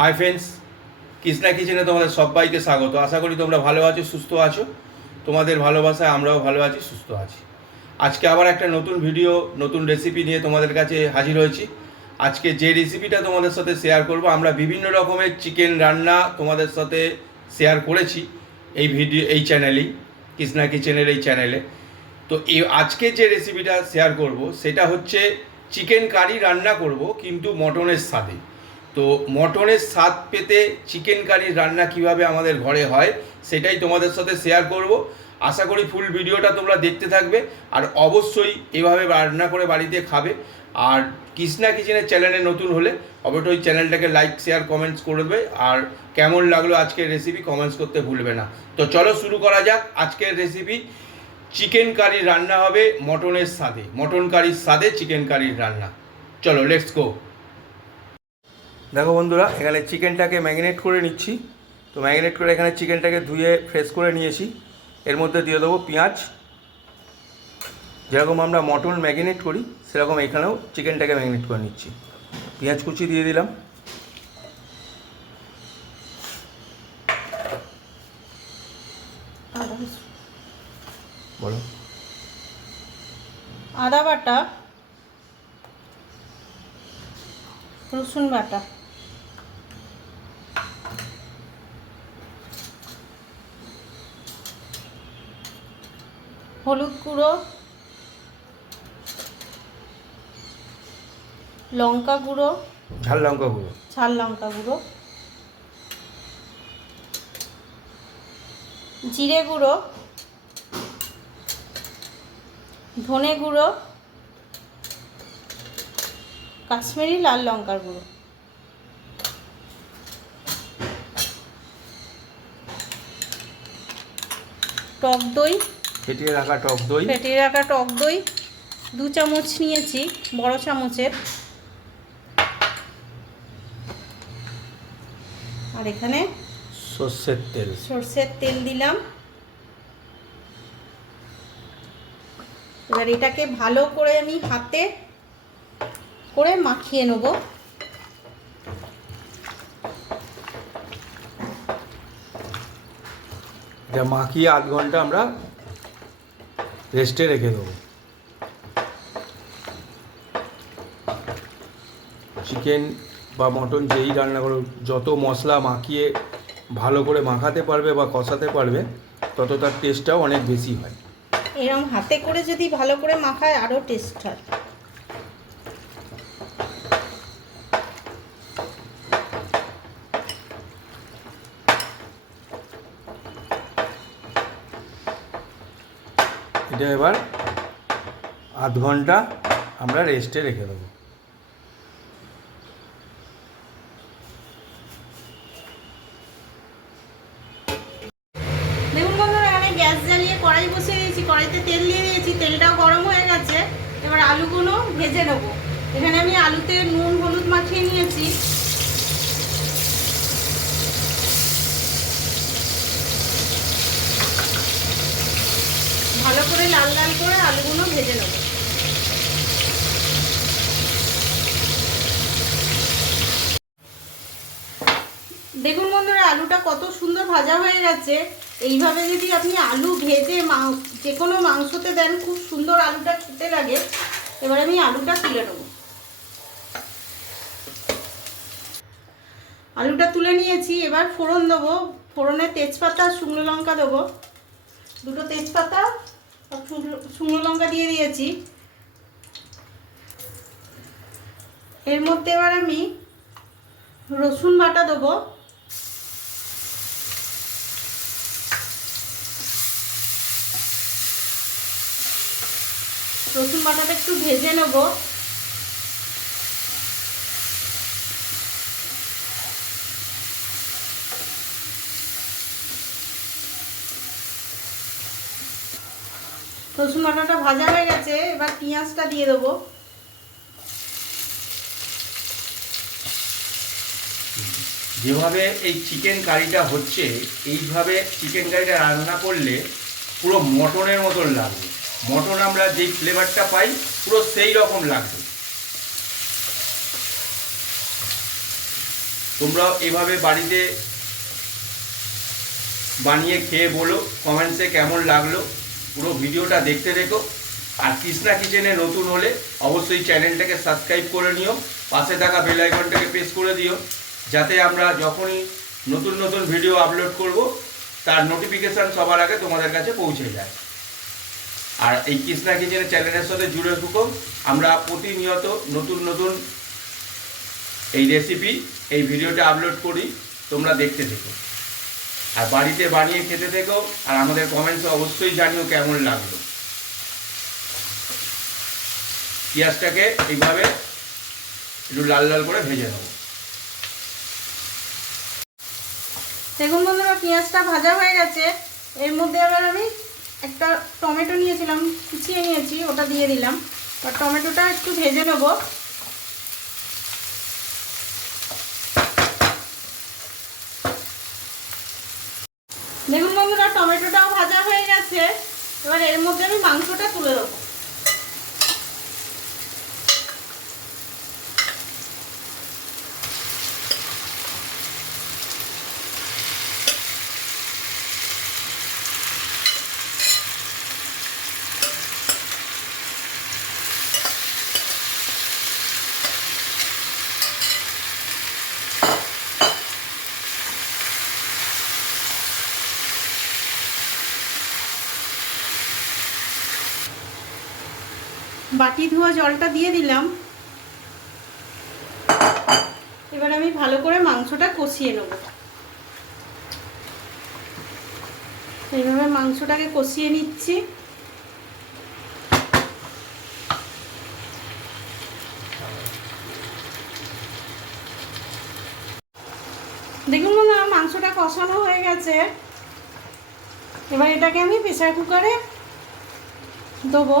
Hi friends Krishna কিচেনে তোমাদের সবাইকে স্বাগত। আশা করি তোমরা ভালো আছো, সুস্থ আছো। তোমাদের ভালোবাসায় আমরাও ভালো আছি, সুস্থ আছি। আজকে আবার একটা নতুন ভিডিও নতুন রেসিপি নিয়ে তোমাদের কাছে হাজির হয়েছি। আজকে যে রেসিপিটা তোমাদের সাথে শেয়ার করব, আমরা বিভিন্ন রকমের চিকেন রান্না তোমাদের সাথে শেয়ার করেছি এই ভিডিও এই চ্যানেলেই কৃষ্ণা কিচেনের এই চ্যানেলে তো এই আজকে যে রেসিপিটা শেয়ার করব, সেটা হচ্ছে চিকেন কারি রান্না করব, কিন্তু মটনের স্বাদে। তো মটনের স্বাদ পেতে চিকেন কারির রান্না কীভাবে আমাদের ঘরে হয়, সেটাই তোমাদের সাথে শেয়ার করব। আশা করি ফুল ভিডিওটা তোমরা দেখতে থাকবে আর অবশ্যই এভাবে রান্না করে বাড়িতে খাবে। আর কৃষ্ণা কিচেনের চ্যানেলে নতুন হলে অবশ্যই চ্যানেলটাকে লাইক শেয়ার কমেন্টস করবে। আর কেমন লাগল আজকের রেসিপি কমেন্টস করতে ভুলবে না। তো চলো শুরু করা যাক। আজকের রেসিপি চিকেন কারি রান্না হবে মটনের স্বাদে। মটন কারির স্বাদে চিকেন কারির রান্না। চলো লেটস গো দেখো বন্ধুরা, এখানে চিকেনটাকে ম্যারিনেট করে নিচ্ছি। তো ম্যারিনেট করে এখানে চিকেনটাকে ধুয়ে ফ্রেশ করে নিয়েছি। এর মধ্যে দিয়ে দেবো পেঁয়াজ। যেরকম আমরা মটন ম্যারিনেট করি, সেরকম এখানেও চিকেনটাকে ম্যারিনেট করে নিচ্ছি। পেঁয়াজ কুচি দিয়ে দিলাম। বলো। আদা বাটা, রসুন বাটা। হলুদ গুঁড়ো লঙ্কা গুঁড়ো ঝাল লঙ্কা গুঁড়ো। ঝাল লঙ্কা গুঁড়ো জিরে গুঁড়ো ধনে গুঁড়ো কাশ্মীরি লাল লঙ্কার গুঁড়ো। টক দই ফেটিয়ে রাখা টক দই। ফেটিয়ে রাখা টক দই। দু চামচ নিয়েছি বড় চামচের। আর এখানে সর্ষের তেল। সর্ষের তেল দিলাম। এবার এটাকে ভালো করে আমি হাতে করে মাখিয়ে নেব। মাখিয়ে আধ ঘণ্টা আমরা রেস্টে রেখে দেবো। চিকেন বা মটন যেই রান্না করো, যত মশলা মাখিয়ে ভালো করে মাখাতে পারবে বা কষাতে পারবে, তত তার টেস্টটাও অনেক বেশি হয়। এরকম হাতে করে যদি ভালো করে মাখায়, আরও টেস্ট হয়। এটা এবার। আধ ঘণ্টা আমরা রেস্টে রেখে দেবো। দেখুন বন্ধুরা এখানে গ্যাস জ্বালিয়ে কড়াই বসিয়ে দিয়েছি। কড়াইতে তেল দিয়ে দিয়েছি, তেলটাও গরম হয়ে গেছে। এবার আলুগুলো ভেজে নেব। এখানে আমি আলুতে নুন, হলুদ মাখিয়ে নিয়েছি ভালো করে লাল লাল করে আলুগুলো ভেজে নেব। দেখুন বন্ধুরা, আলুটা কত সুন্দর ভাজা হয়ে গেছে। এইভাবে যদি আপনি আলু ভেজে যে কোনো মাংসতে দেন, খুব সুন্দর আলুটা খেতে লাগে। এবার আমি আলুটা তুলে নেব। আলুটা তুলে নিয়েছি, এবার ফোড়ন দেবো। ফোড়নে তেজপাতা, শুকনো লঙ্কা দেবো। দুটো তেজপাতা শুকনো- লঙ্কা দিয়ে দিয়েছি। এর মধ্যে এবার আমি রসুন বাটা দেবো। রসুন বাটাটা একটু ভেজে নেব। রসুন বাটাটা ভাজা হয়ে গেছে, এবার পেঁয়াজটা দিয়ে দেবো। যেভাবে এই চিকেন কারিটা হচ্ছে, এইভাবে চিকেন কারিটা রান্না করলে পুরো মটনের মতন লাগবে। মটন আমরা যেই ফ্লেভারটা পাই, পুরো সেই রকম লাগবে। তোমরাও এভাবে বাড়িতে বানিয়ে খেয়ে বলো কমেন্টসে কেমন লাগল? পুরো ভিডিওটা দেখতে দেখো। আর কৃষ্ণা কিচেনে নতুন হলে অবশ্যই চ্যানেলটাকে সাবস্ক্রাইব করে নিও, পাশে থাকা বেল আইকনটাকে প্রেস করে দিও, যাতে আমরা যখনই নতুন নতুন ভিডিও আপলোড করব, তার নোটিফিকেশান সবার আগে তোমাদের কাছে পৌঁছে যায়। আর এই কৃষ্ণা কিচেনের চ্যানেলের সাথে জুড়ে থাকো। আমরা প্রতিনিয়ত নতুন নতুন এই রেসিপি এই ভিডিওটা আপলোড করি, তোমরা দেখতে থেকো। আর বাড়িতে বানিয়ে খেতে দেখো, আর আমাদের কমেন্টসে অবশ্যই জানিও কেমন লাগল। পেঁয়াজটাকে এইভাবে একটু লাল লাল করে ভেজে নেব। দেখুন বন্ধুরা, পেঁয়াজটা ভাজা হয়ে গেছে। এর মধ্যে আবার আমি একটা টমেটো নিয়েছিলাম, কুচিয়ে নিয়েছি, ওটা দিয়ে দিলাম। আর টমেটোটা একটু ভেজে নেব। দেখুন বন্ধুরা টমেটোটাও ভাজা হয়ে গেছে। এবার এর মধ্যে আমি মাংসটা তুলে দেবো বাটি ধোয়া জলটা দিয়ে দিলাম। এবার আমি ভালো করে মাংসটা কষিয়ে নেব। এইভাবে মাংসটাকে কষিয়ে নিচ্ছি। দেখুন না মাংসটা কষানো হয়ে গেছে। এবার এটাকে আমি প্রেসার কুকারে দেবো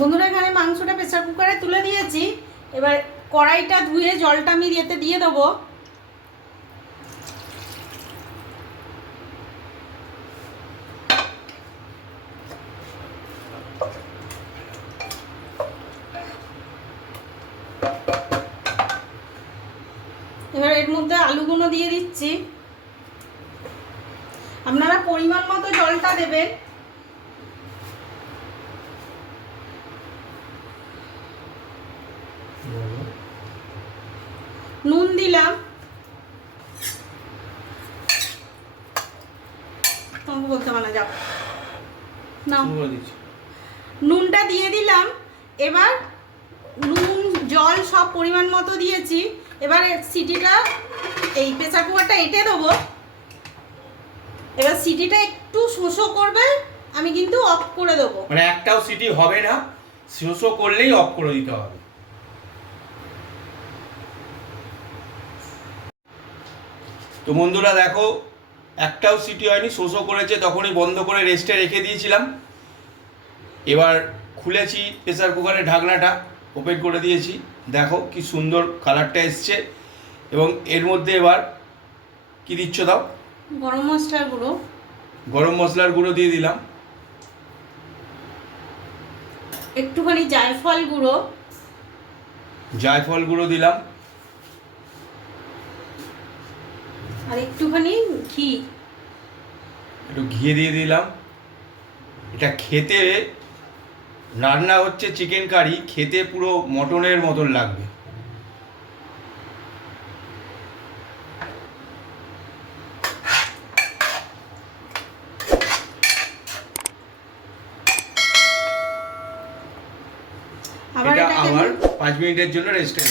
বন্ধুরা এখানে মাংসটা প্রেসার কুকারে তুলে দিয়েছি। এবার কড়াইটা ধুয়ে জলটা আমি এতে দিয়ে দেবো। এবার এর মধ্যে আলুগুলো দিয়ে দিচ্ছি। আপনারা পরিমাণ মতো জলটা দেবেন। নুন দিলাম। তোমাকে বলতে পারা যাও। না নুনটা দিয়ে দিলাম। এবার নুন জল সব পরিমাণ মতো দিয়েছি। এবার সিটিটা এই প্রেসার কুকারটা এঁটে দেবো। এবার সিটিটা একটু শোষো করবে আমি কিন্তু অফ করে দেবো। মানে একটাও সিটি হবে না শোষো করলেই অফ করে দিতে হবে। তো বন্ধুরা দেখো একটাও সিটি হয়নি শোষো করেছে তখনই বন্ধ করে রেস্টে রেখে দিয়েছিলাম। এবার খুলেছি প্রেসার কুকারের ঢাকনাটা ওপেন করে দিয়েছি। দেখো কি সুন্দর কালারটা এসছে। এবং এর মধ্যে এবার কি দিচ্ছ দাও? গরম মশলার গুঁড়ো। গরম মশলার গুঁড়ো দিয়ে দিলাম। একটুখানি জায়ফল গুঁড়ো। জায়ফল গুঁড়ো দিলাম। আর একটুখানি ঘি। একটু ঘি দিয়ে দিলাম। এটা খেতে রান্না হচ্ছে চিকেন কারি খেতে পুরো মটনের মতন লাগবে। এটা আমার পাঁচ মিনিটের জন্য রেস্টে